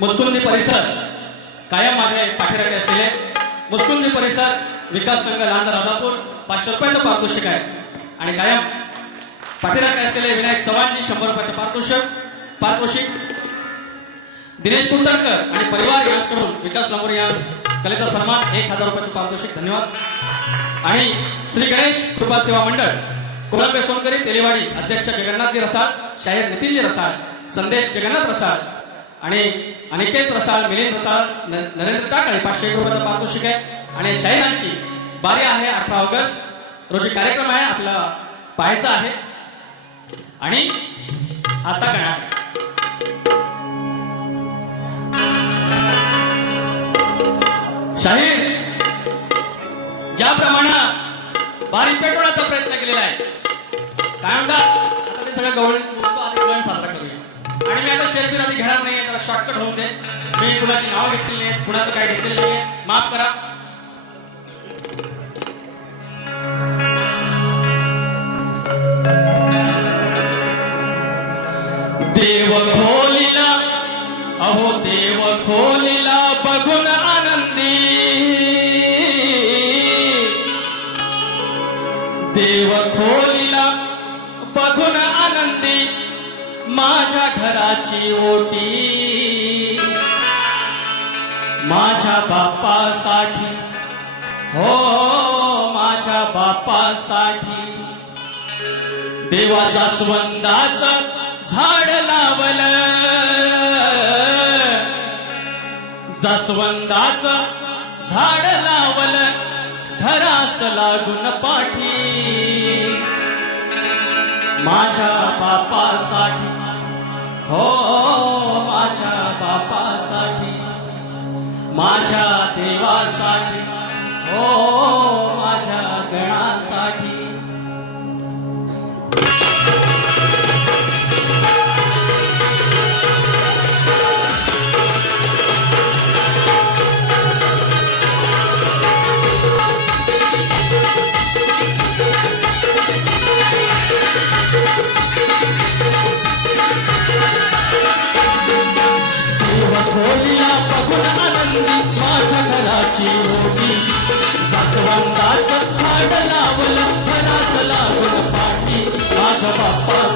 मुस्कुंदी परिसर कायम माझे पाठीराखे असलेले मुस्कुंदी परिसर विकास संघ लहान राजापूर पाचशे रुपयाचं पारितोषिक आहे. आणि कायम पाठीराखे असलेले विनायक चव्हाणजी शंभर रुपयाचं पारितोषिक पारितोषिक. दिनेश कुंटरकर आणि परिवार यांच्याकडून विकास लांबोरे यांस कलेचा सन्मान एक हजार रुपयाचं पारितोषिक. धन्यवाद. आणि श्री गणेश कृपा सेवा मंडळ कोलंबे सोनकरी तेलेवाडी अध्यक्ष जगन्नाथजी रसाळ शाहीर नितीनजी रसाळ संदेश जगन्नाथ रसाळ आणि अनिकेत रसाळ मिलिंद रसाळ नरेंद्र टाकळे पाचशे एक पारितोषिक आहे. आणि शाहिरांची बारी आहे अठरा ऑगस्ट. रोजी कार्यक्रम आहे आपला पाहायचा आहे. आणि आता काय? शाहीर ज्याप्रमाणे बारी पेटवण्याचा प्रयत्न केलेला आहे. काय म्हणतात आता ते सगळं गवळण शेरपीर आधी घेणार नाही जरा शॉर्टकट होऊन दे. मी कुणाची नावं घेतलेली नाहीत कुणाचं काय घेतलेलं नाही माफ करा. देव खोलीला अहो देव खोलीला. माझ्या घराची ओटी. माझ्या बापासाठी. हो माझ्या बापासाठी. देवाचा स्वंदाचं झाड लावलं. जसवंदाचं झाड लावलं. घरास लागून पाठी. माझ्या बापासाठी. हो माझ्या बापासाठी माझ्या देवासाठी. हो माझ्या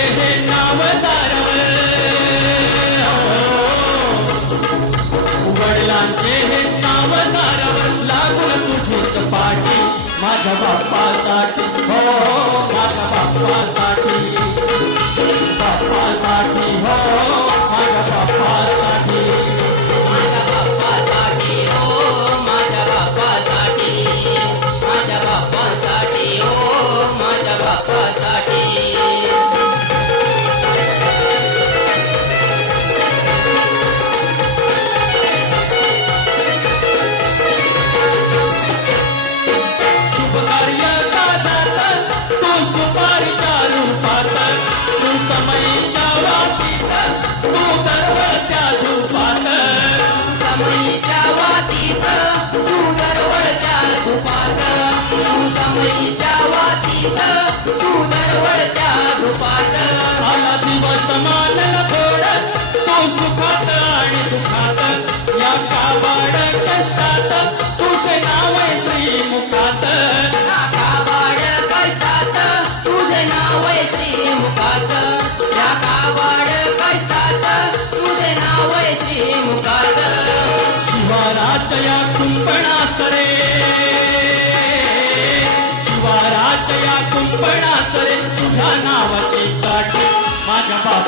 बाप्पासाठी. हो माझ्या बाप्पासाठी बाप्पासाठी. दिवस मानला